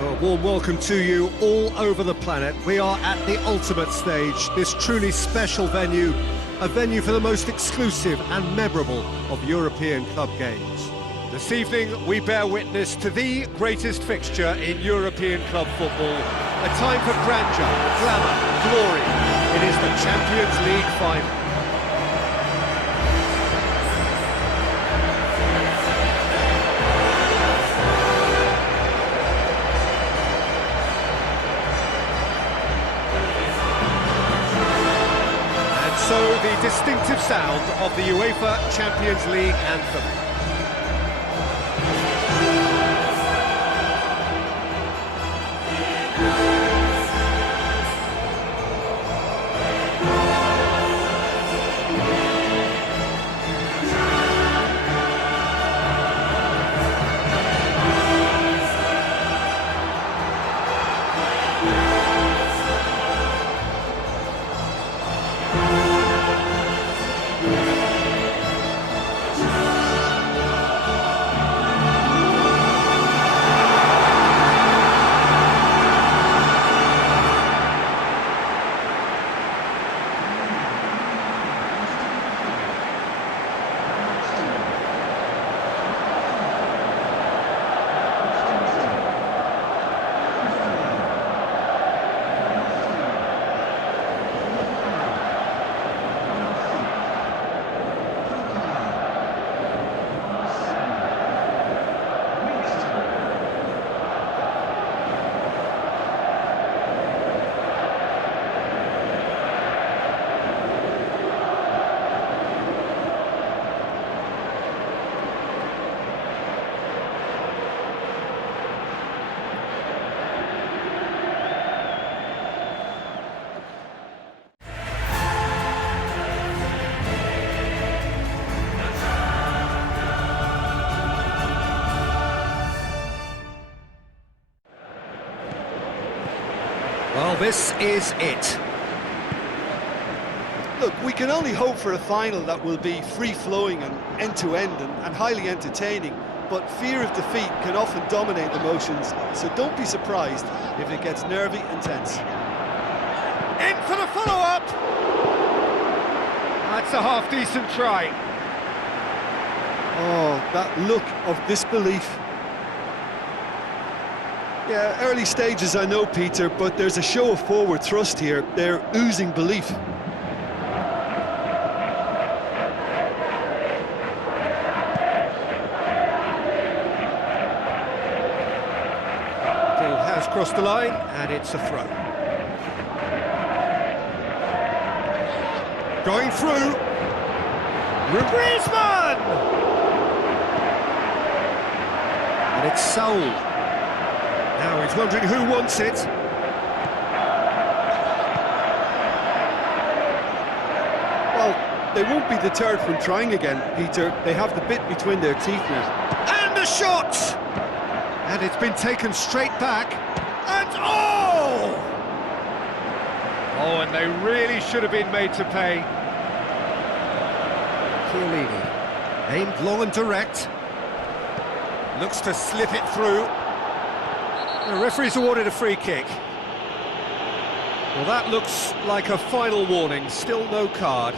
A warm welcome to you all over the planet. We are at the ultimate stage, this truly special venue, a venue for the most exclusive and memorable of European club games. This evening, we bear witness to the greatest fixture in European club football, a time for grandeur, glamour, glory. It is the Champions League final. So, the distinctive sound of the UEFA Champions League anthem. Well, this is it. Look, we can only hope for a final that will be free-flowing and end-to-end and highly entertaining, but fear of defeat can often dominate emotions, so don't be surprised if it gets nervy and tense. In for the follow-up! That's a half-decent try. Oh, that look of disbelief. Yeah, early stages I know, Peter, but there's a show of forward thrust here. They're oozing belief. Still has crossed the line, and it's a throw. Going through. Griezmann! And it's Saul. Now he's wondering who wants it. Well, they won't be deterred from trying again, Peter. They have the bit between their teeth now. And a shot! And it's been taken straight back. And oh! Oh, and they really should have been made to pay. Chiellini, aimed long and direct. Looks to slip it through. The referee's awarded a free kick. Well, that looks like a final warning, still no card.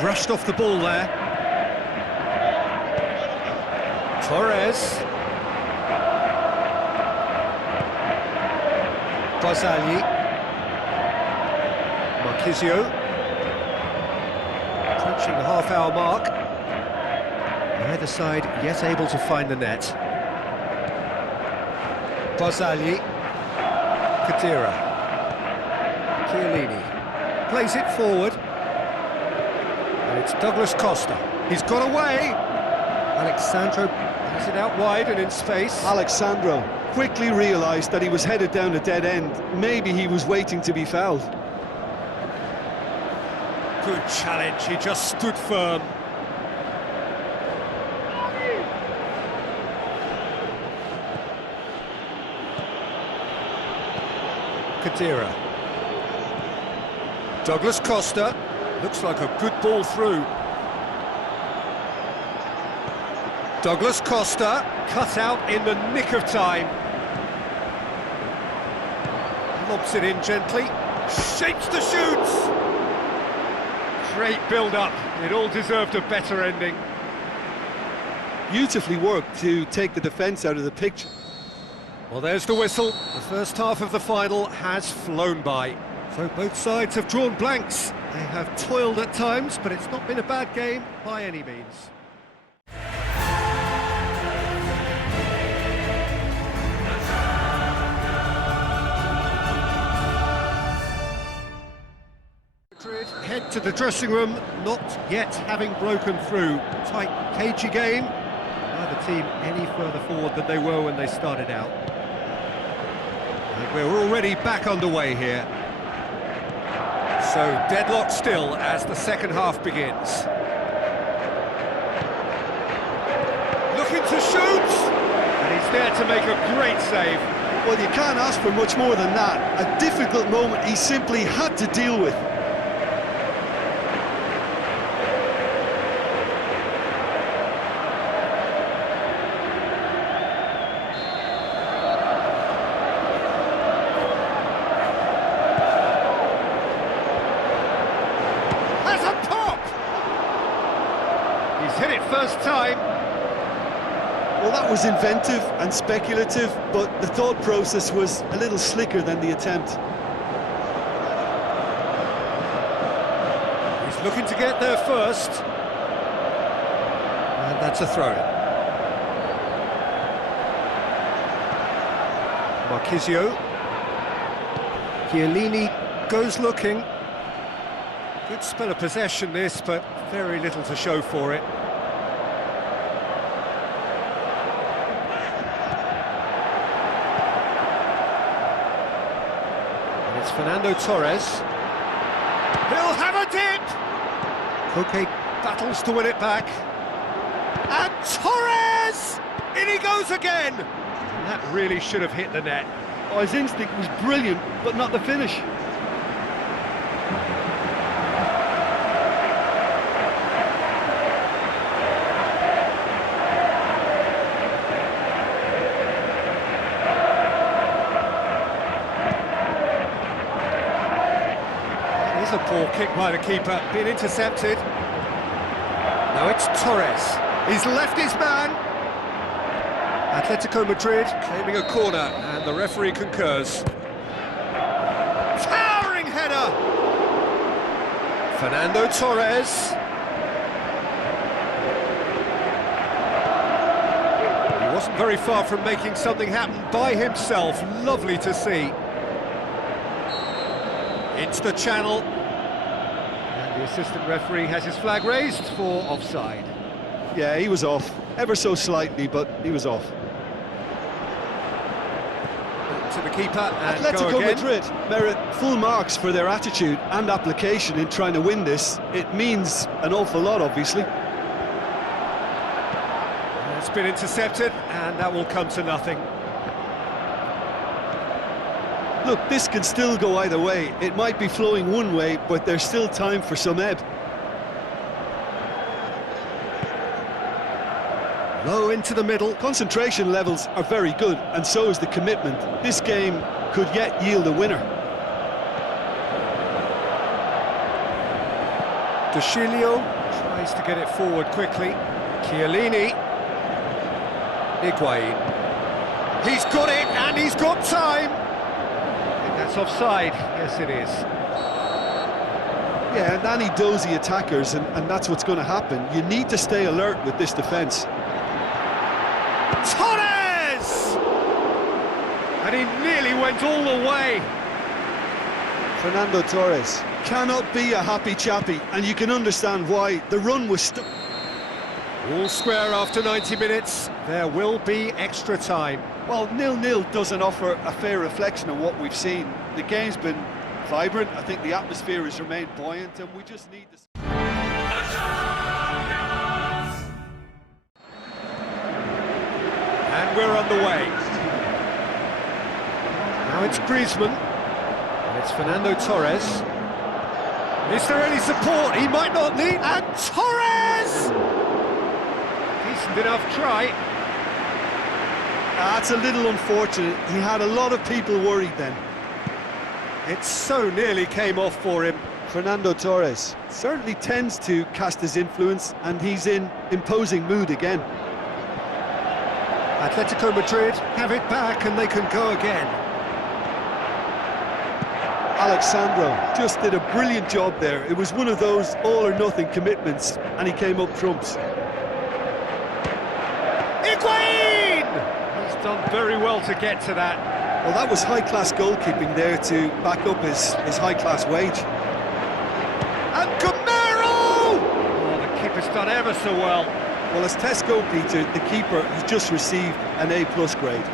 Brushed off the ball there. Torres. Barzagli. Marquisio. Approaching the half-hour mark. Neither side yet able to find the net. Barzagli. Khedira. Chiellini. Plays it forward. And it's Douglas Costa. He's got away. Alexandro has it out wide and in space. Alexandro quickly realised that he was headed down a dead end. Maybe he was waiting to be fouled. Good challenge, he just stood firm. Kadira. Douglas Costa. Looks like a good ball through. Douglas Costa, cut out in the nick of time. Lobs it in gently. Shapes the shoots! Great build-up. It all deserved a better ending. Beautifully worked to take the defence out of the picture. Well, there's the whistle. The first half of the final has flown by. So both sides have drawn blanks. They have toiled at times, but it's not been a bad game by any means. Madrid head to the dressing room, not yet having broken through. Tight, cagey game. Neither team any further forward than they were when they started out. And we're already back underway here. So deadlock still as the second half begins. Looking to shoot! And he's there to make a great save. Well, you can't ask for much more than that. A difficult moment he simply had to deal with. Hit it first time. Well, that was inventive and speculative, but the thought process was a little slicker than the attempt. He's looking to get there first. And that's a throw-in. Marquisio. Chiellini goes looking. Good spell of possession this, but very little to show for it. It's Fernando Torres. He'll have a dip! Koke battles to win it back. And Torres! In he goes again! And that really should have hit the net. Oh, his instinct was brilliant, but not the finish. A poor kick by the keeper, being intercepted. Now it's Torres. He's left his man. Atletico Madrid claiming a corner, and the referee concurs. Towering header! Fernando Torres. He wasn't very far from making something happen by himself. Lovely to see. Into the channel. The assistant referee has his flag raised for offside. Yeah, he was off, ever so slightly, but he was off. To the keeper and Atletico go again. Madrid merit full marks for their attitude and application in trying to win this. It means an awful lot, obviously. It's been intercepted, and that will come to nothing. Look, this can still go either way. It might be flowing one way, but there's still time for some ebb. Low into the middle. Concentration levels are very good, and so is the commitment. This game could yet yield a winner. Dushilio tries to get it forward quickly. Chiellini. Higuain. He's got it, and he's got time. That's offside. Yes, it is. Yeah, and any dozy attackers, and that's what's going to happen. You need to stay alert with this defence. Torres! And he nearly went all the way. Fernando Torres cannot be a happy chappy, and you can understand why. The run was stuck. All square after 90 minutes. There will be extra time. Well, 0-0 doesn't offer a fair reflection of what we've seen. The game's been vibrant. I think the atmosphere has remained buoyant, and we just need to... And we're underway. Now it's Griezmann. And it's Fernando Torres. Is there any support? He might not need... And Torres! Decent enough try. That's a little unfortunate. He had a lot of people worried then. It so nearly came off for him. Fernando Torres certainly tends to cast his influence, and he's in imposing mood again. Atletico Madrid have it back and they can go again. Alexandro just did a brilliant job there. It was one of those all-or-nothing commitments, and he came up trumps. Higuain! He's done very well to get to that. Well, that was high-class goalkeeping there to back up his high-class wage. And Gamero! Oh, the keeper's done ever so well. Well, as tests go, Peter, the keeper has just received an A+ grade.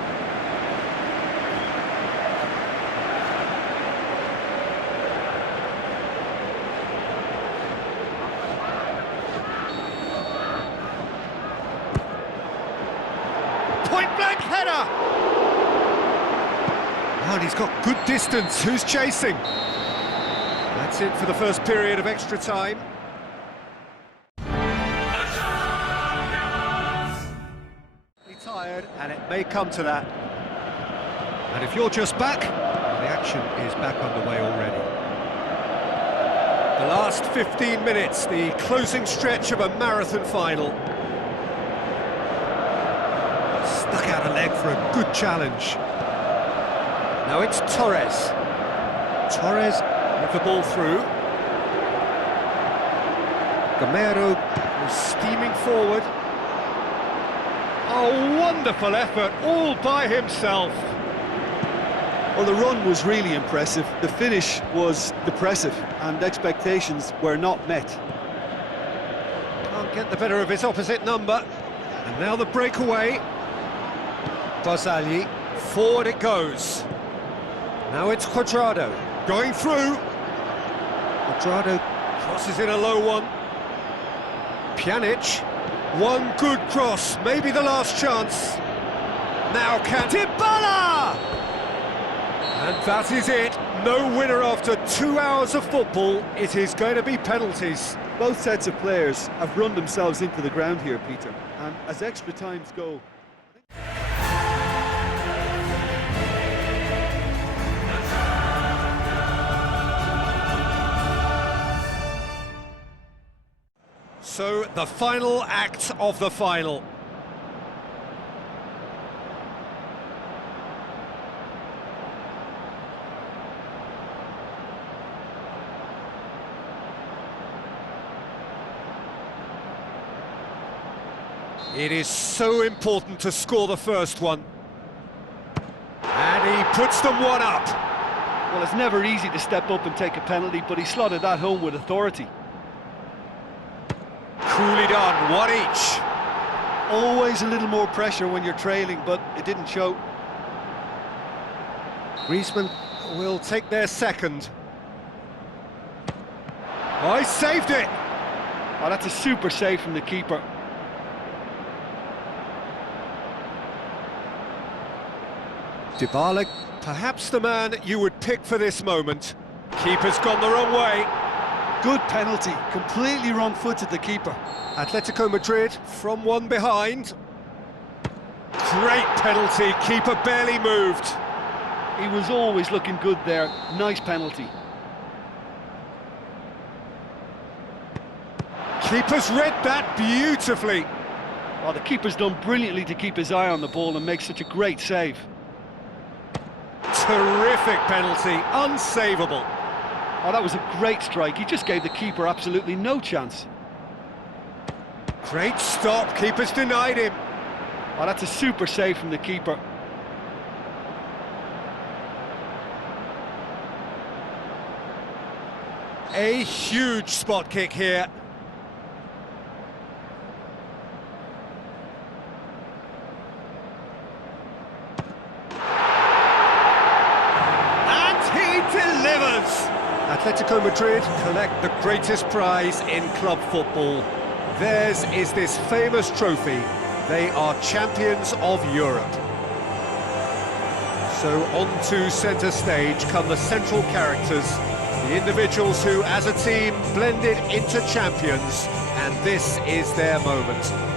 Point-blank header! And he's got good distance. Who's chasing? That's it for the first period of extra time. Tired, and it may come to that. And if you're just back, the action is back underway already. The last 15 minutes, the closing stretch of a marathon final. Stuck out a leg for a good challenge. Now it's Torres. Torres with the ball through. Gamero was steaming forward. Oh, wonderful effort, all by himself. Well, the run was really impressive. The finish was depressive, and expectations were not met. Can't get the better of his opposite number. And now the breakaway. Barzagli, forward it goes. Now it's Cuadrado, going through. Cuadrado crosses in a low one. Pjanic, one good cross, maybe the last chance. Now can Dybala! And that is it. No winner after 2 hours of football. It is going to be penalties. Both sets of players have run themselves into the ground here, Peter. And as extra times go... So, the final act of the final. It is so important to score the first one. And he puts them one up. Well, it's never easy to step up and take a penalty, but he slotted that home with authority. Coolly done, one each. Always a little more pressure when you're trailing, but it didn't show. Griezmann will take their second. Oh, he saved it! Oh, that's a super save from the keeper. Dybala, perhaps the man you would pick for this moment. Keeper's gone the wrong way. Good penalty, completely wrong-footed the keeper. Atletico Madrid from one behind. Great penalty, keeper barely moved. He was always looking good there, nice penalty. Keeper's read that beautifully. Oh, the keeper's done brilliantly to keep his eye on the ball and make such a great save. Terrific penalty, unsavable. Oh, that was a great strike. He just gave the keeper absolutely no chance. Great stop, keeper's denied him. Oh, that's a super save from the keeper. A huge spot kick here. And he delivers. Atletico Madrid collect the greatest prize in club football. Theirs is this famous trophy. They are champions of Europe. So on to centre stage come the central characters, the individuals who, as a team, blended into champions, and this is their moment.